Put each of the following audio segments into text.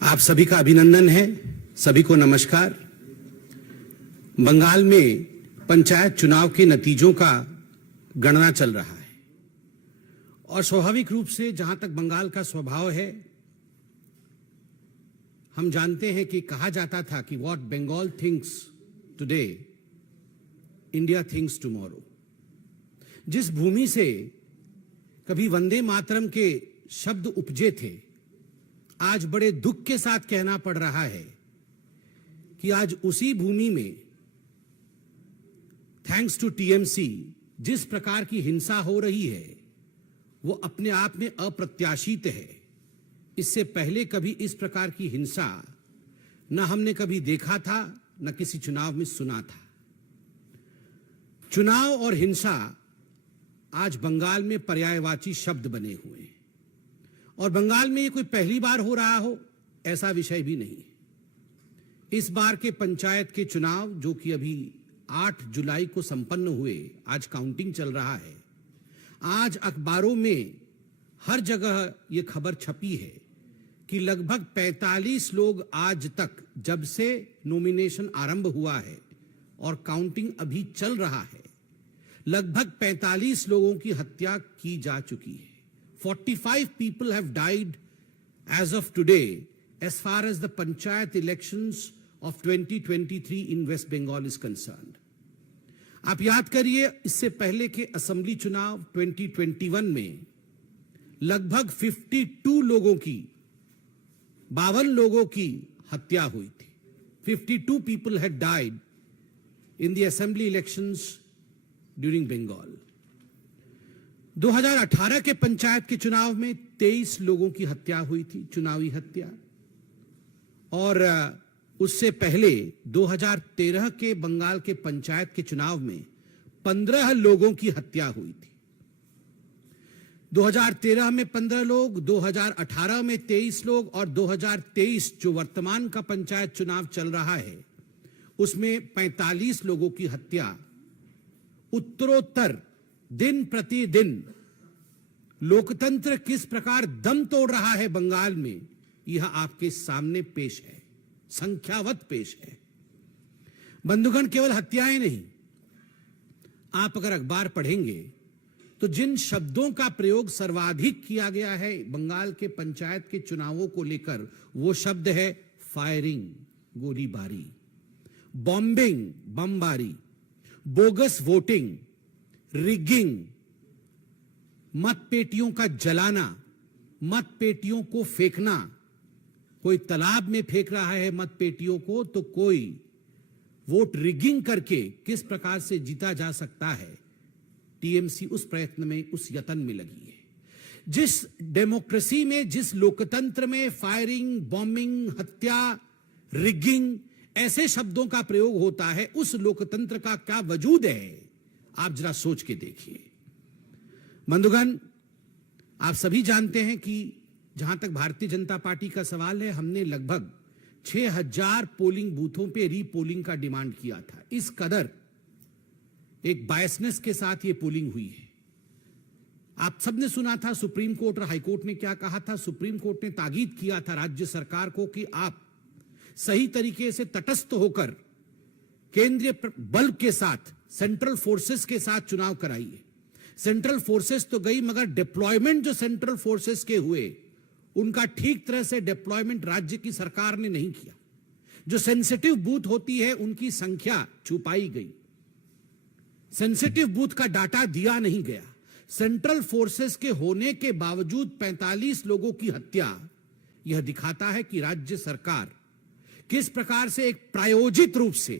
आप सभी का अभिनंदन है। सभी को नमस्कार। बंगाल में पंचायत चुनाव के नतीजों का गणना चल रहा है और स्वाभाविक रूप से जहां तक बंगाल का स्वभाव है, हम जानते हैं कि कहा जाता था कि what Bengal thinks today India thinks tomorrow. जिस भूमि से कभी वंदे मातरम के शब्द उपजे थे, आज बड़े दुख के साथ कहना पड़ रहा है कि आज उसी भूमि में थैंक्स टू टीएमसी जिस प्रकार की हिंसा हो रही है वो अपने आप में अप्रत्याशित है। इससे पहले कभी इस प्रकार की हिंसा न हमने कभी देखा था, न किसी चुनाव में सुना था। चुनाव और हिंसा आज बंगाल में पर्यायवाची शब्द बने हुए हैं और बंगाल में ये कोई पहली बार हो रहा हो ऐसा विषय भी नहीं है। इस बार के पंचायत के चुनाव जो कि अभी 8 जुलाई को संपन्न हुए, आज काउंटिंग चल रहा है। आज अखबारों में हर जगह ये खबर छपी है कि लगभग 45 लोग आज तक, जब से नॉमिनेशन आरंभ हुआ है और काउंटिंग अभी चल रहा है, लगभग 45 लोगों की हत्या की जा चुकी है। 45 people have died as of today as far as the panchayat elections of 2023 in West Bengal is concerned. आप याद करिए, इससे पहले के असेंबली चुनाव 2021 में लगभग 52 लोगों की, 52 लोगों की हत्या हुई थी। 52 people had died in the assembly elections during Bengal. 2018 के पंचायत के चुनाव में 23 लोगों की हत्या हुई थी, चुनावी हत्या। और उससे पहले 2013 के बंगाल के पंचायत के चुनाव में 15 लोगों की हत्या हुई थी। 2013 में 15 लोग, 2018 में 23 लोग और 2023 जो वर्तमान का पंचायत चुनाव चल रहा है उसमें 45 लोगों की हत्या। उत्तरोत्तर दिन प्रतिदिन लोकतंत्र किस प्रकार दम तोड़ रहा है बंगाल में, यह आपके सामने पेश है, संख्यावत पेश है। बंधुगण, केवल हत्याएं नहीं, आप अगर अखबार पढ़ेंगे तो जिन शब्दों का प्रयोग सर्वाधिक किया गया है बंगाल के पंचायत के चुनावों को लेकर, वो शब्द है फायरिंग, गोलीबारी, बॉम्बिंग, बमबारी, बोगस वोटिंग, रिगिंग, मतपेटियों का जलाना, मतपेटियों को फेंकना। कोई तालाब में फेंक रहा है मतपेटियों को, तो कोई वोट रिगिंग करके किस प्रकार से जीता जा सकता है, टीएमसी उस प्रयत्न में, उस यत्न में लगी है। जिस डेमोक्रेसी में, जिस लोकतंत्र में फायरिंग, बॉम्बिंग, हत्या, रिगिंग ऐसे शब्दों का प्रयोग होता है, उस लोकतंत्र का क्या वजूद है, आप जरा सोच के देखिए। बंधुगण, आप सभी जानते हैं कि जहां तक भारतीय जनता पार्टी का सवाल है, हमने लगभग 6000 पोलिंग बूथों पे रीपोलिंग का डिमांड किया था। इस कदर एक बायसनेस के साथ ये पोलिंग हुई है। आप सबने सुना था सुप्रीम कोर्ट और हाई कोर्ट ने क्या कहा था। सुप्रीम कोर्ट ने ताकीद किया था राज्य सरकार को कि आप सही तरीके से तटस्थ होकर केंद्रीय बल के साथ, सेंट्रल फोर्सेस के साथ चुनाव कराइए। सेंट्रल फोर्सेस तो गई, मगर डिप्लॉयमेंट जो सेंट्रल फोर्सेस के हुए उनका ठीक तरह से डिप्लॉयमेंट राज्य की सरकार ने नहीं किया। जो सेंसिटिव बूथ होती है उनकी संख्या छुपाई गई, सेंसिटिव बूथ का डाटा दिया नहीं गया। सेंट्रल फोर्सेस के होने के बावजूद 45 लोगों की हत्या, यह दिखाता है कि राज्य सरकार किस प्रकार से एक प्रायोजित रूप से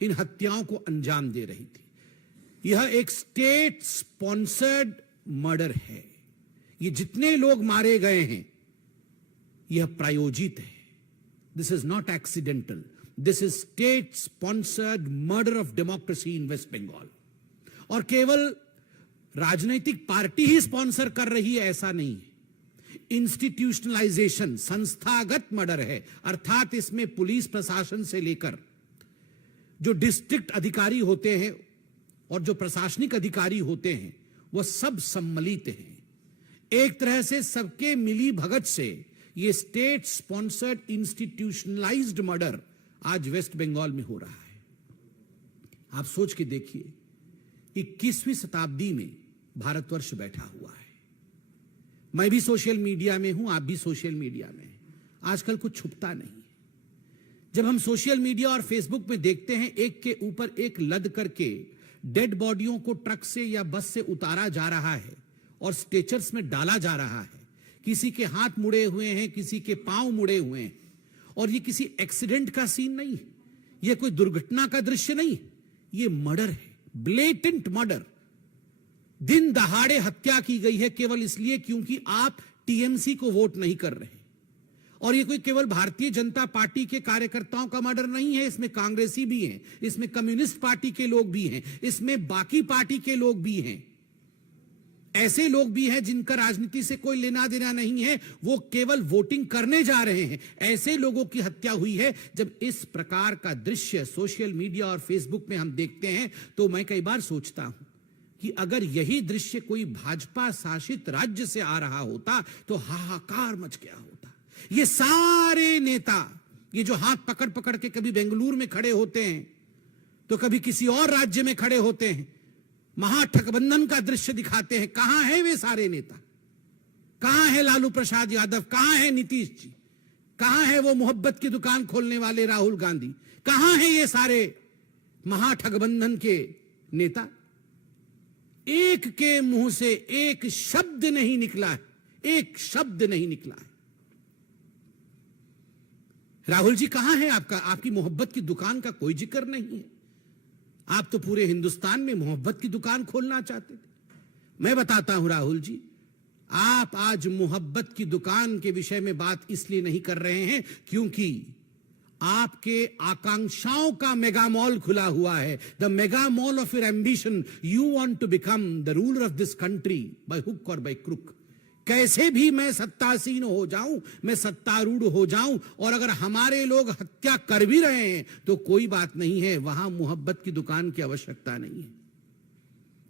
इन हत्याओं को अंजाम दे रही थी। यह एक स्टेट स्पॉन्सर्ड मर्डर है। ये जितने लोग मारे गए हैं यह प्रायोजित है। This is not accidental, this is state sponsored murder of democracy in West Bengal. और केवल राजनीतिक पार्टी ही स्पॉन्सर कर रही है ऐसा नहीं है। इंस्टीट्यूशनलाइजेशन, संस्थागत मर्डर है, अर्थात इसमें पुलिस प्रशासन से लेकर जो डिस्ट्रिक्ट अधिकारी होते हैं और जो प्रशासनिक अधिकारी होते हैं वो सब सम्मिलित हैं। एक तरह से सबके मिली भगत से ये स्टेट स्पॉन्सर्ड इंस्टीट्यूशनलाइज्ड मर्डर आज वेस्ट बंगाल में हो रहा है। आप सोच के देखिए, 21वीं शताब्दी में भारतवर्ष बैठा हुआ है। मैं भी सोशल मीडिया में हूं, आप भी सोशल मीडिया में हैं। आजकल कुछ छुपता नहीं है। जब हम सोशल मीडिया और फेसबुक पे देखते हैं एक के ऊपर एक लद करके डेड बॉडियों को ट्रक से या बस से उतारा जा रहा है और स्ट्रेचर्स में डाला जा रहा है, किसी के हाथ मुड़े हुए हैं, किसी के पांव मुड़े हुए हैं, और ये किसी एक्सीडेंट का सीन नहीं है, ये कोई दुर्घटना का दृश्य नहीं है, ये मर्डर है, ब्लेटेंट मर्डर। दिन दहाड़े हत्या की गई है केवल इसलिए क्योंकि आप टीएमसी को वोट नहीं कर रहे। और ये कोई केवल भारतीय जनता पार्टी के कार्यकर्ताओं का मर्डर नहीं है, इसमें कांग्रेसी भी हैं, इसमें कम्युनिस्ट पार्टी के लोग भी हैं, इसमें बाकी पार्टी के लोग भी हैं, ऐसे लोग भी हैं जिनका राजनीति से कोई लेना देना नहीं है, वो केवल वोटिंग करने जा रहे हैं। ऐसे लोगों की हत्या हुई है। जब इस प्रकार का दृश्य सोशल मीडिया और फेसबुक में हम देखते हैं तो मैं कई बार सोचता हूं कि अगर यही दृश्य कोई भाजपा शासित राज्य से आ रहा होता तो हाहाकार मच गया होता। ये सारे नेता, ये जो हाथ पकड़ पकड़ के कभी बेंगलुरु में खड़े होते हैं तो कभी किसी और राज्य में खड़े होते हैं, महागठबंधन का दृश्य दिखाते हैं। कहां है वे सारे नेता? कहां है लालू प्रसाद यादव? कहां है नीतीश जी? कहां है वो मोहब्बत की दुकान खोलने वाले राहुल गांधी? कहां है ये सारे महागठबंधन के नेता? एक के मुंह से एक शब्द नहीं निकला है, एक शब्द नहीं निकला है। राहुल जी कहां है आपका? आपकी मोहब्बत की दुकान का कोई जिक्र नहीं है। आप तो पूरे हिंदुस्तान में मोहब्बत की दुकान खोलना चाहते थे। मैं बताता हूं राहुल जी, आप आज मोहब्बत की दुकान के विषय में बात इसलिए नहीं कर रहे हैं क्योंकि आपके आकांक्षाओं का मेगा मॉल खुला हुआ है। The mega mall of your ambition. You want to become the ruler of this country by hook और बाय क्रुक। कैसे भी मैं सत्तासीन हो जाऊं, मैं सत्तारूढ़ हो जाऊं, और अगर हमारे लोग हत्या कर भी रहे हैं तो कोई बात नहीं है, वहां मोहब्बत की दुकान की आवश्यकता नहीं है।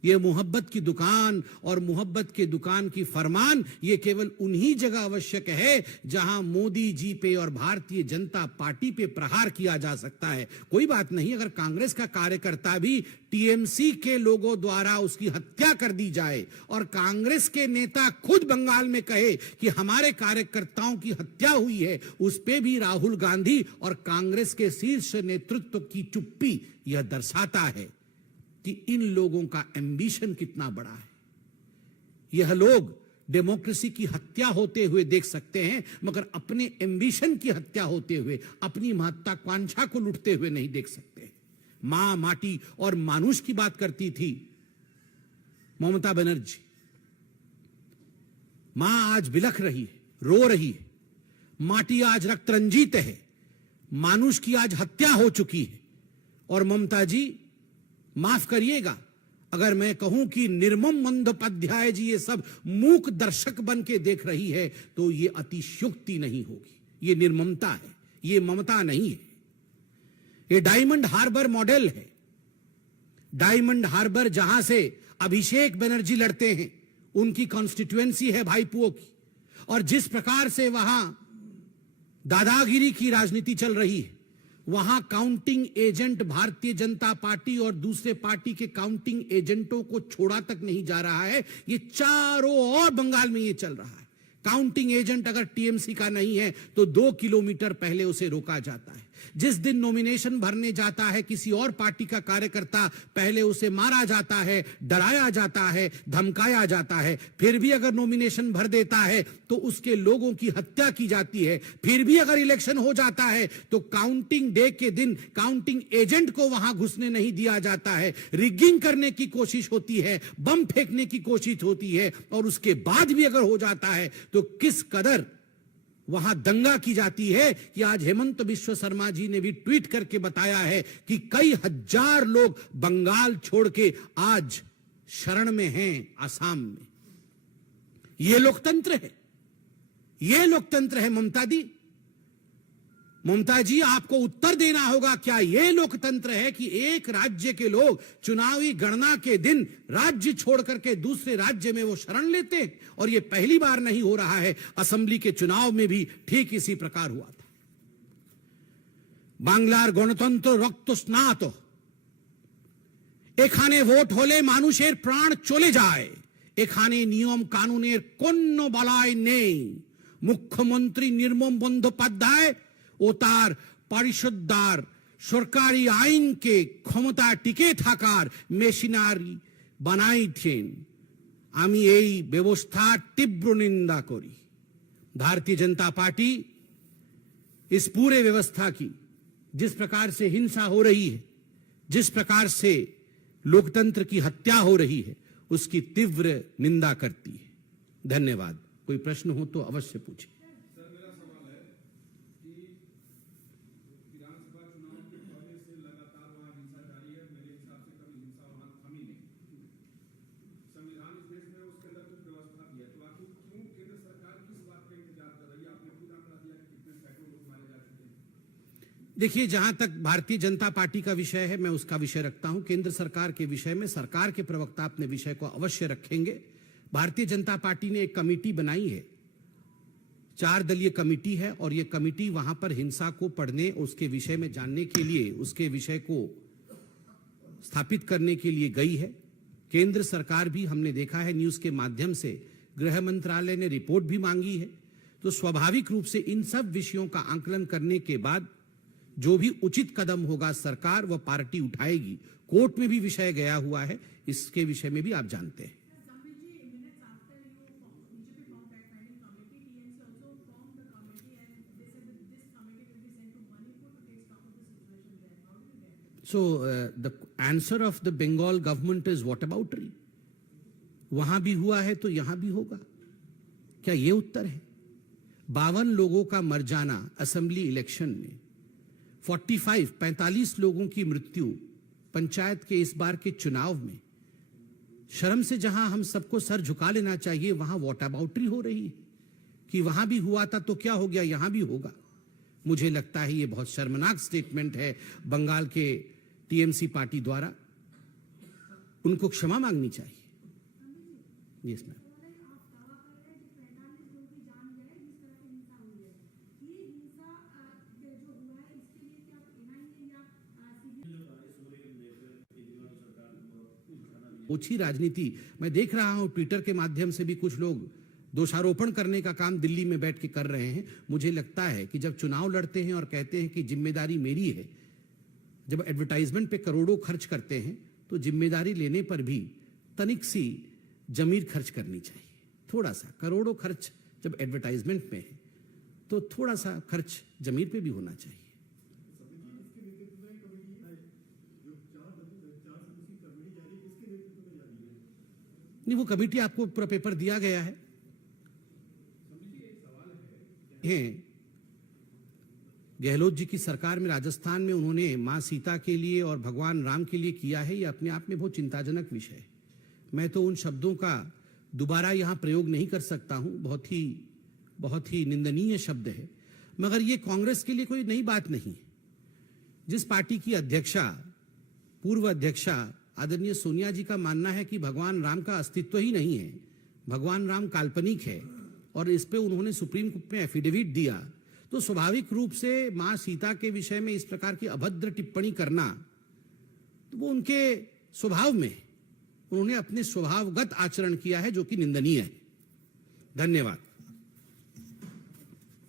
ये मोहब्बत की दुकान और मोहब्बत के दुकान की फरमान ये केवल उन्हीं जगह आवश्यक है जहां मोदी जी पे और भारतीय जनता पार्टी पे प्रहार किया जा सकता है। कोई बात नहीं अगर कांग्रेस का कार्यकर्ता भी टीएमसी के लोगों द्वारा उसकी हत्या कर दी जाए और कांग्रेस के नेता खुद बंगाल में कहे कि हमारे कार्यकर्ताओं की हत्या हुई है, उस पे भी राहुल गांधी और कांग्रेस के शीर्ष नेतृत्व की चुप्पी यह दर्शाता है कि इन लोगों का एम्बिशन कितना बड़ा है। यह लोग डेमोक्रेसी की हत्या होते हुए देख सकते हैं मगर अपने एम्बिशन की हत्या होते हुए, अपनी महत्वाकांक्षा को लुटते हुए नहीं देख सकते। मां, माटी और मानुष की बात करती थी ममता बनर्जी। मां आज बिलख रही है, रो रही है। माटी आज रक्त रंजित है। मानुष की आज हत्या हो चुकी है। और ममता जी माफ करिएगा अगर मैं कहूं कि निर्मम बंदोपाध्याय जी ये सब मूक दर्शक बन के देख रही है तो ये अतिशयोक्ति नहीं होगी। ये निर्ममता है, ये ममता नहीं है। ये डायमंड हार्बर मॉडल है। डायमंड हार्बर जहां से अभिषेक बनर्जी लड़ते हैं, उनकी कॉन्स्टिट्यूएंसी है भाईपुओं की, और जिस प्रकार से वहां दादागिरी की राजनीति चल रही है, वहां counting agent Bharatiya Janata party और दूसरे पार्टी के काउंटिंग एजेंटों को छोड़ा तक नहीं जा रहा है। ये चारों ओर बंगाल में ये चल रहा है। काउंटिंग एजेंट अगर टीएमसी का नहीं है तो 2 किलोमीटर पहले उसे रोका जाता है। जिस दिन नॉमिनेशन भरने जाता है किसी और पार्टी का कार्यकर्ता, पहले उसे मारा जाता है, डराया जाता है, धमकाया जाता है। फिर भी अगर नॉमिनेशन भर देता है तो उसके लोगों की हत्या की जाती है। फिर भी अगर इलेक्शन हो जाता है तो काउंटिंग डे के दिन काउंटिंग एजेंट को वहां घुसने नहीं दिया जाता है। रिगिंग करने की कोशिश होती है, बम फेंकने की कोशिश होती है, और उसके बाद भी अगर हो जाता है तो किस कदर वहां दंगा की जाती है कि आज हेमंत बिश्व शर्मा जी ने भी ट्वीट करके बताया है कि कई हजार लोग बंगाल छोड़ के आज शरण में हैं आसाम में। यह लोकतंत्र है, यह लोकतंत्र है ममता दी। ममता जी, आपको उत्तर देना होगा, क्या यह लोकतंत्र है कि एक राज्य के लोग चुनावी गणना के दिन राज्य छोड़ करके दूसरे राज्य में वो शरण लेते हैं? और यह पहली बार नहीं हो रहा है, असेंबली के चुनाव में भी ठीक इसी प्रकार हुआ था। बांग्लार गणतंत्र रक्त स्नात, এখানে ভোট হলে মানুষের প্রাণ চলে যায়, এখানে নিয়ম কানুনের কোনো বলয় নেই। মুখ্যমন্ত্রী নির্মম বন্দ্যোপাধ্যায় ও তার পরিষদদার সরকারি আইনকে ক্ষমতা টিকে থাকার মেশিনারি বানাইছেন। আমি এই ব্যবস্থার তীব্র নিন্দা করি। भारतीय जनता पार्टी इस पूरे व्यवस्था की जिस प्रकार से हिंसा हो रही है, जिस प्रकार से लोकतंत्र की हत्या हो रही है, उसकी तीव्र निंदा करती है। धन्यवाद। कोई प्रश्न हो तो अवश्य पूछें। सर, मेरा सवाल है कि विधानसभा चुनाव के पहले से लगातार वहां हिंसा जारी है। मेरे हिसाब से कभी हिंसा वहां थमी नहीं। संविधान इस देश में उसके अंदर कुछ व्यवस्था भी है, तो आखिर क्यों केंद्र सरकार किस बात का इंतजार कर रही है? आपने खुद आंकड़ा दिया कि कितने सैकड़ों लोग मारे जा चुके हैं। देखिए, जहां तक भारतीय जनता पार्टी का विषय है, मैं उसका विषय रखता हूं। केंद्र सरकार के विषय में सरकार के प्रवक्ता अपने विषय को अवश्य रखेंगे। भारतीय जनता पार्टी ने एक कमेटी बनाई है, 4 दलीय कमेटी है, और यह कमेटी वहां पर हिंसा को पढ़ने, उसके विषय में जानने के लिए, उसके विषय को स्थापित करने के लिए गई है। केंद्र सरकार भी, हमने देखा है न्यूज के माध्यम से, गृह मंत्रालय ने रिपोर्ट भी मांगी है। तो स्वाभाविक रूप से इन सब विषयों का आंकलन करने के बाद जो भी उचित कदम होगा सरकार व पार्टी उठाएगी। कोर्ट में भी विषय गया हुआ है, इसके विषय में भी आप जानते हैं। So the answer of the Bengal government is whataboutery. वहां भी हुआ है तो यहां भी होगा, क्या ये उत्तर है? 52 लोगों का मर जाना असेंबली इलेक्शन में, 45 लोगों की मृत्यु पंचायत के इस बार के चुनाव में। शर्म से जहां हम सबको सर झुका लेना चाहिए, वहां वॉटअबाउटरी हो रही है कि वहां भी हुआ था तो क्या हो गया, यहां भी होगा। मुझे लगता है ये बहुत शर्मनाक स्टेटमेंट है बंगाल के टीएमसी पार्टी द्वारा। उनको क्षमा मांगनी चाहिए। Yes ma'am. ओछी राजनीति मैं देख रहा हूं, ट्विटर के माध्यम से भी कुछ लोग दोषारोपण करने का काम दिल्ली में बैठ के कर रहे हैं। मुझे लगता है कि जब चुनाव लड़ते हैं और कहते हैं कि जिम्मेदारी मेरी है, जब एडवर्टाइजमेंट पे करोड़ों खर्च करते हैं तो जिम्मेदारी लेने पर भी तनिक सी जमीर खर्च करनी चाहिए। थोड़ा सा, करोड़ों खर्च जब एडवर्टाइजमेंट में है तो थोड़ा सा खर्च जमीर पे भी होना चाहिए। नहीं, वो कमेटी आपको पूरा पेपर दिया गया है। गहलोत जी की सरकार में राजस्थान में उन्होंने मां सीता के लिए और भगवान राम के लिए किया है, ये अपने आप में बहुत चिंताजनक विषय है। मैं तो उन शब्दों का दोबारा यहां प्रयोग नहीं कर सकता हूं, बहुत ही निंदनीय शब्द है। मगर ये कांग्रेस के लिए कोई नई बात नहीं। जिस पार्टी की अध्यक्षा, पूर्व अध्यक्षा आदरणीय सोनिया जी का मानना है कि भगवान राम का अस्तित्व ही नहीं है, भगवान राम काल्पनिक है, और इस पे उन्होंने सुप्रीम कोर्ट में एफिडेविट दिया, तो स्वाभाविक रूप से मां सीता के विषय में इस प्रकार की अभद्र टिप्पणी करना तो वो उनके स्वभाव में, उन्होंने अपने स्वभावगत आचरण किया है जो कि निंदनीय है। धन्यवाद।